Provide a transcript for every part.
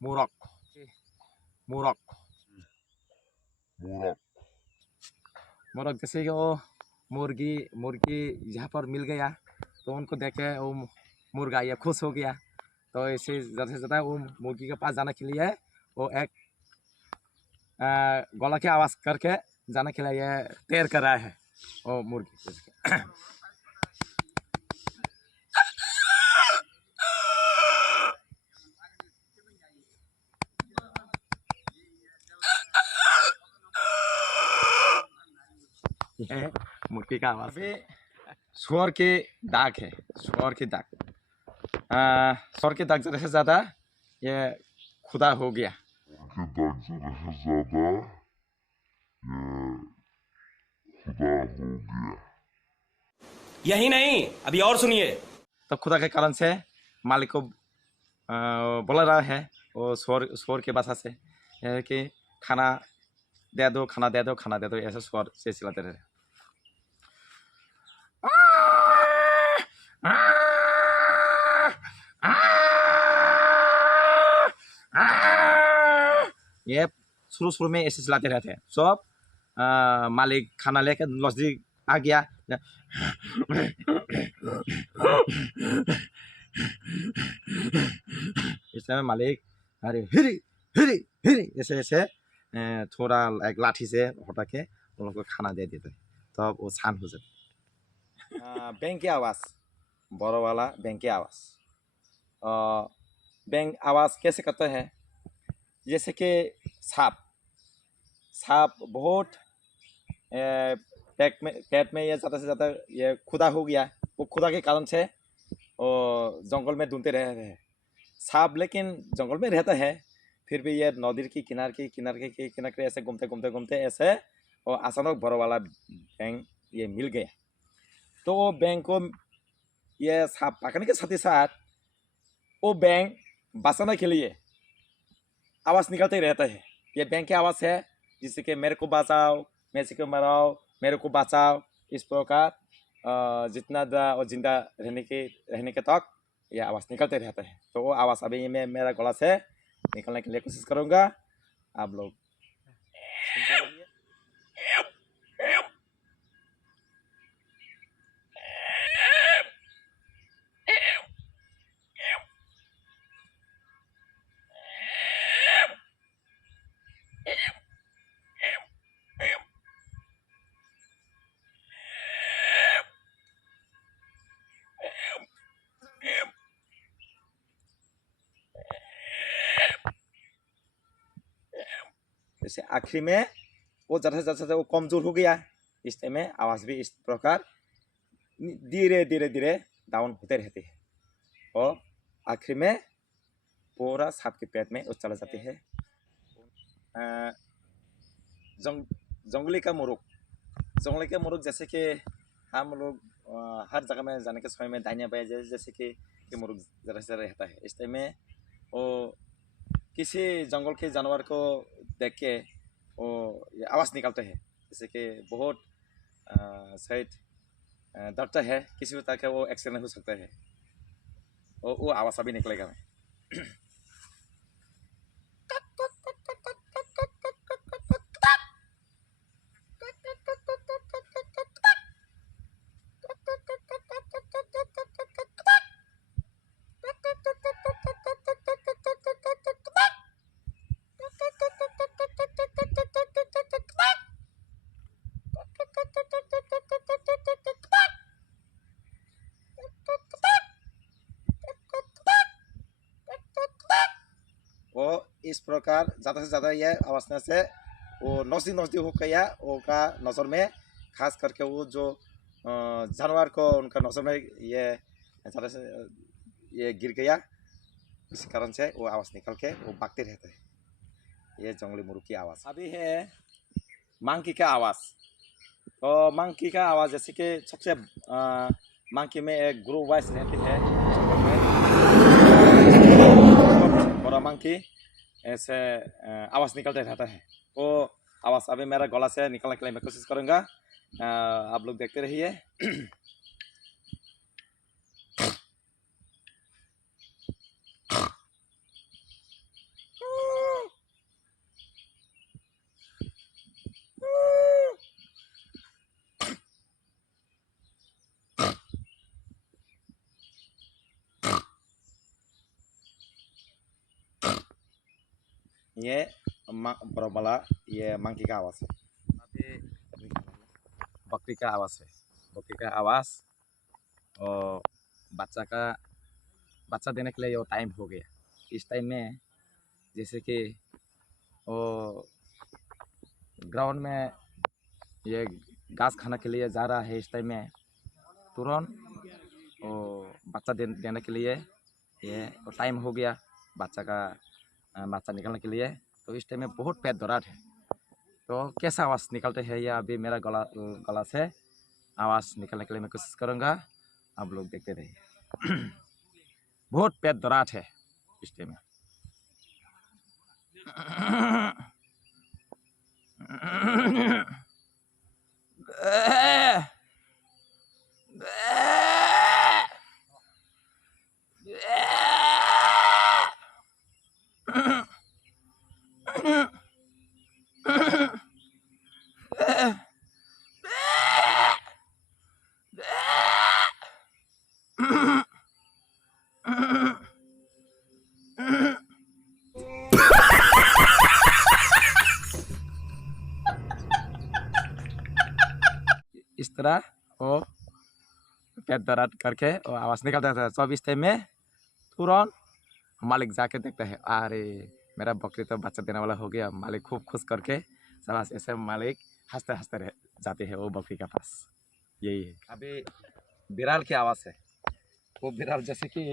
मोरक मोरक मोरक मोरक जैसे कि वो मुर्गी मुर्गी यहाँ पर मिल गया तो उनको देख के वो मुर्गा ये खुश हो गया। तो ऐसे ज़्यादा से ज़्यादा वो मुर्गी के पास जाने के लिए वो एक गला की आवाज़ करके जाने के लिए ये तैयार कर रहा है वो मुर्गी। ये मुर्गी का आवाज़ है। सुअर के दाग है, सुअर के दाग। सुअर के दाग ज़्यादा से ज़्यादा ये खुदा हो गया। के दाग ज़्यादा से ज़्यादा ये खुदा हो गया। यही नहीं, अभी और सुनिए। तो खुदा के कारण से मालिक को बोला रहा है वो सुअर के भाषा से कि खाना दे दो, खाना दे दो, खाना दे दो, ऐसे सुअर से चिल्लाते रहे। ये शुरू शुरू में ऐसे चिल्लाते रहते हैं सब। मालिक खाना लेकर नजदीक आ गया। इस समय मालिक अरे हिरी हिरी हिरी ऐसे ऐसे थोड़ा एक लाठी से हटा के उन लोग को खाना दे देते, तब वो शांत हो जाते। बैंक की आवाज़, बड़ो वाला बैंक की आवाज़। बैंक आवाज़ कैसे करते हैं? जैसे कि सांप सांप बहुत पेट में ये ज़्यादा से ज़्यादा ये खुदा हो गया। वो खुदा के कारण से जंगल में ढूंढते रहते हैं सांप, लेकिन जंगल में रहता है फिर भी ये नदी की किनारे ऐसे घूमते घूमते घूमते ऐसे और अचानक बड़ा वाला बैंक ये मिल गया। तो वो बैंक को ये सांप पकड़ने के साथ ही साथ वो बैंक बचाने के लिए आवाज़ निकलते ही रहता है। ये बैंक की आवाज़ है जिससे कि मेरे को बचाओ, मेरे को मराओ, मेरे को बचाओ, इस प्रकार जितना और जिंदा रहने के तक यह आवाज़ निकलते रहता है। तो वो आवाज़ अभी मैं मेरा गला से निकलने के लिए कोशिश करूँगा, आप लोग सुनते रहिए। जैसे आखिरी में वो ज़्यादा से वो कमज़ोर हो गया, इस टाइम में आवाज़ भी इस प्रकार धीरे धीरे धीरे डाउन होते रहते हैं और आखिर में पूरा सांप के पेट में वो चला जाते हैं। जंगली का मुर्ग जैसे कि हम लोग हर जगह में जाने के समय में दाइनिया पाया जाए, जैसे कि ये मुर्ग ज़रा सा रहता है। इस टाइम में वो किसी जंगल के जानवर को देख के वो ये आवाज़ निकालते हैं, जैसे कि बहुत शायद डरता है किसी भी तरह का वो एक्सीडेंट हो सकता है, वो आवाज़ अभी निकलेगा। मैं वो इस प्रकार ज़्यादा से ज़्यादा ये आवाज़ से वो नजदीक हो गया उनका नज़र में, खास करके वो जो जानवर को उनका नज़र में ये ज़्यादा से ये गिर गया, इस कारण से वो आवाज़ निकल के वो भागते रहते हैं। ये जंगली मुर्ग की आवाज़। अभी है मंकी का आवाज़। तो मंकी का आवाज़ जैसे कि सबसे मंकी में एक ग्रुप वाइज रहती है बड़ा मंकी ऐसे आवाज़ निकलते रहता है। वो आवाज़ अभी मेरा गला से निकलने के लिए मैं कोशिश करूँगा, आप लोग देखते रहिए। ये बड़ा वाला ये मंकी का आवाज़ है। अभी बकरी का आवाज़ है। बकरी का आवाज़ और बच्चा देने के लिए वो टाइम हो गया। इस टाइम में जैसे कि वो ग्राउंड में ये घास खाने के लिए जा रहा है, इस टाइम में तुरंत वो बच्चा देने के लिए ये वो टाइम हो गया बच्चा निकलने के लिए। तो इस टाइम में बहुत पेट दर्द है। तो कैसा आवाज़ निकलते हैं या अभी मेरा गला से आवाज़ निकलने के लिए मैं कोशिश करूँगा, आप लोग देखते रहिए। बहुत पेट दर्द है इस टाइम में। इस तरह वो पेट दर्द करके और आवाज़ निकलता था। सब इस टाइम में तुरंत मालिक जाके देखता है, अरे मेरा बकरी तो बच्चा देने वाला हो गया। मालिक खूब खुश करके शाबाश, ऐसे मालिक हंसते हंसते रह जाते हैं वो बकरी के पास। यही है। अभी बिराल की आवाज़ है। वो बिराल जैसे कि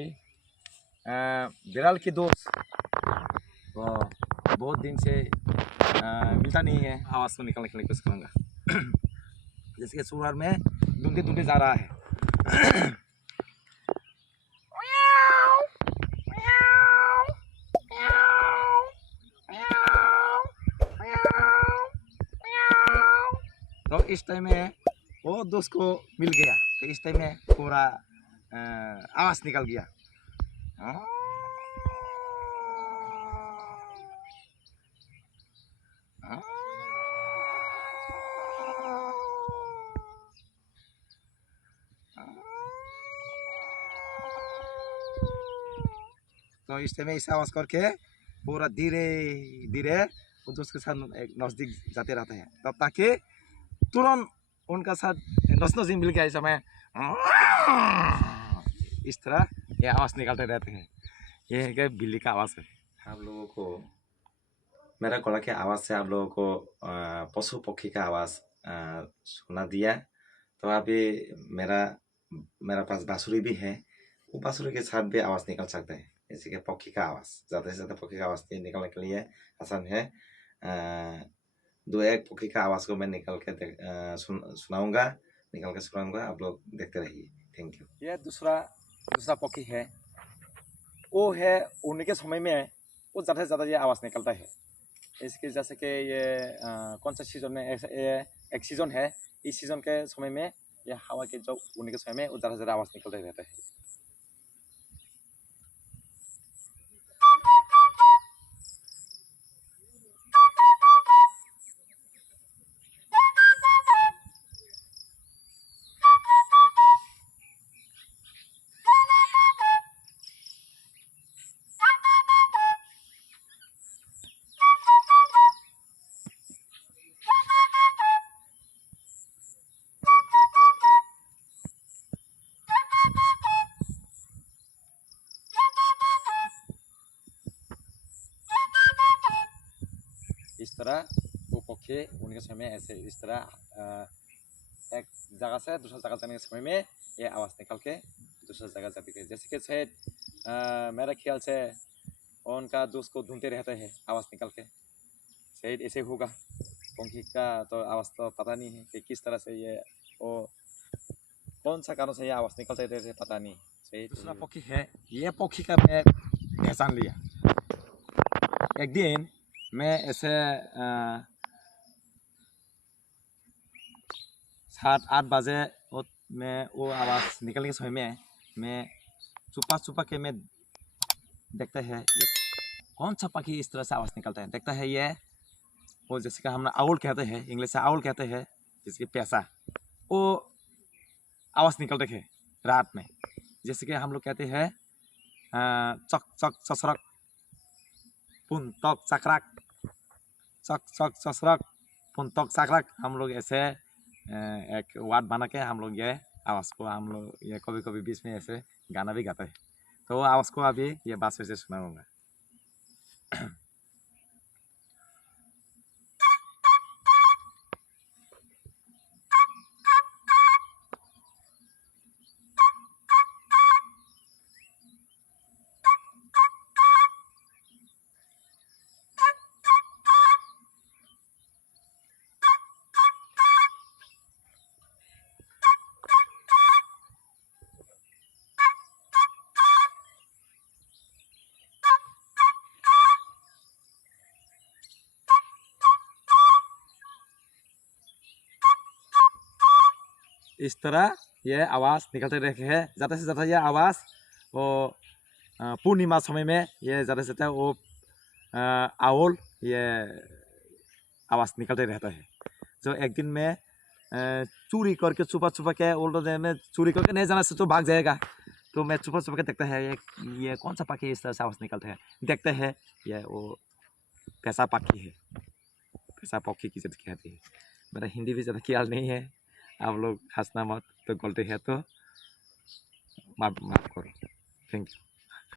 बिराल की दोस्त तो बहुत दिन से मिलता नहीं है। आवाज़ को निकालने के लिए कोशिश करूँगा। जैसे कि शुरुआत में ढूंढते ढूंढते जा रहा है। तो इस टाइम में वो दोस्त को मिल गया। तो इस टाइम में पूरा आवाज़ निकल गया। तो इस टाइम में ऐसा आवाज़ करके पूरा धीरे धीरे वो दोस्त के साथ नज़दीक जाते रहते हैं, तब ताकि तुरंत उनका साथ नज़दीक मिल गया। इस समय इस तरह ये आवाज़ निकालते रहते हैं। ये है कि बिल्ली का आवाज़ है। आप लोगों को मेरा गला के आवाज़ से आप लोगों को पशु पक्षी का आवाज़ सुना दिया। तो अभी मेरा पास बांसुरी भी है। वो बांसुरी के साथ भी आवाज़ निकल सकता है, जैसे कि पक्षी का आवाज़। ज़्यादा से ज़्यादा पक्षी का आवाज़ निकालने के लिए आसान है। दो एक पक्षी का आवाज़ को मैं निकाल के सुनाऊंगा, निकाल के सुनाऊंगा। आप लोग देखते रहिए। Thank you. यह दूसरा पक्षी है। वो है उड़ने के समय में वो ज़्यादा से ज़्यादा ये आवाज़ निकलता है। इसके जैसे कि ये कौन सा सीज़न में एक सीज़न है, इस सीज़न के समय में ये हवा के जो उड़ने के समय में वो ज़्यादा से ज़्यादा आवाज़ निकलते रहता है। इस तरह वो पक्षी उड़ने के समय में ऐसे इस तरह एक जगह से दूसरा जगह जाने के समय में ये आवाज़ निकल के दूसरा जगह जाती है। जैसे कि शायद मेरा ख्याल से उनका दोस्त को ढूंढते रहते हैं आवाज़ निकल के। शायद ऐसे होगा। पंखी का तो आवाज़ तो पता नहीं है कि किस तरह से ये वो कौन सा कारण से ये आवाज़ निकलते रहते, पता नहीं। शायद दूसरा पक्षी है। ये पक्षी का मैं पहचान लिया। एक दिन मैं ऐसे 7-8 बजे मैं वो आवाज़ निकलने के समय में मैं छुपा के मैं देखता है ये कौन सा पक्षी इस तरह से आवाज़ निकलता है। देखता है ये वो जैसे कि हम आउल कहते हैं, इंग्लिश से आउल कहते हैं, जैसे कि पैसा वो आवाज़ निकल रहे रात में। जैसे कि हम लोग कहते हैं चक चक चसरक, पुंतक चक्राक चक चक चसरक पुंतक चक्राक। हम लोग ऐसे एक वर्ड बना के हम लोग ये आवाज़ को हम लोग ये कभी कभी बीच में ऐसे गाना भी गाते हैं। तो वो आवाज़ को अभी ये बात से सुनाऊंगा। इस तरह ये आवाज़ निकलते रहे है। ज़्यादा से ज़्यादा ये आवाज़ वो पूर्णिमा समय में ये ज़्यादा से ज़्यादा वो आउल ये आवाज़ निकलते रहता है। जो एक दिन में चोरी करके छुपा छुपा के उल्टा में चोरी करके नहीं जाना से तो भाग जाएगा। तो मैं छुपा छुपा के देखता है ये कौन सा पक्षी इस तरह से आवाज़ निकलता है। देखते हैं ये वो पैसा पक्षी है, पैसा पक्षी की जैसे कहती है। मेरा हिंदी भी ज़्यादा ख्याल नहीं है, आप लोग हंसना मत, तो गलती है तो माफ करो। Thank you.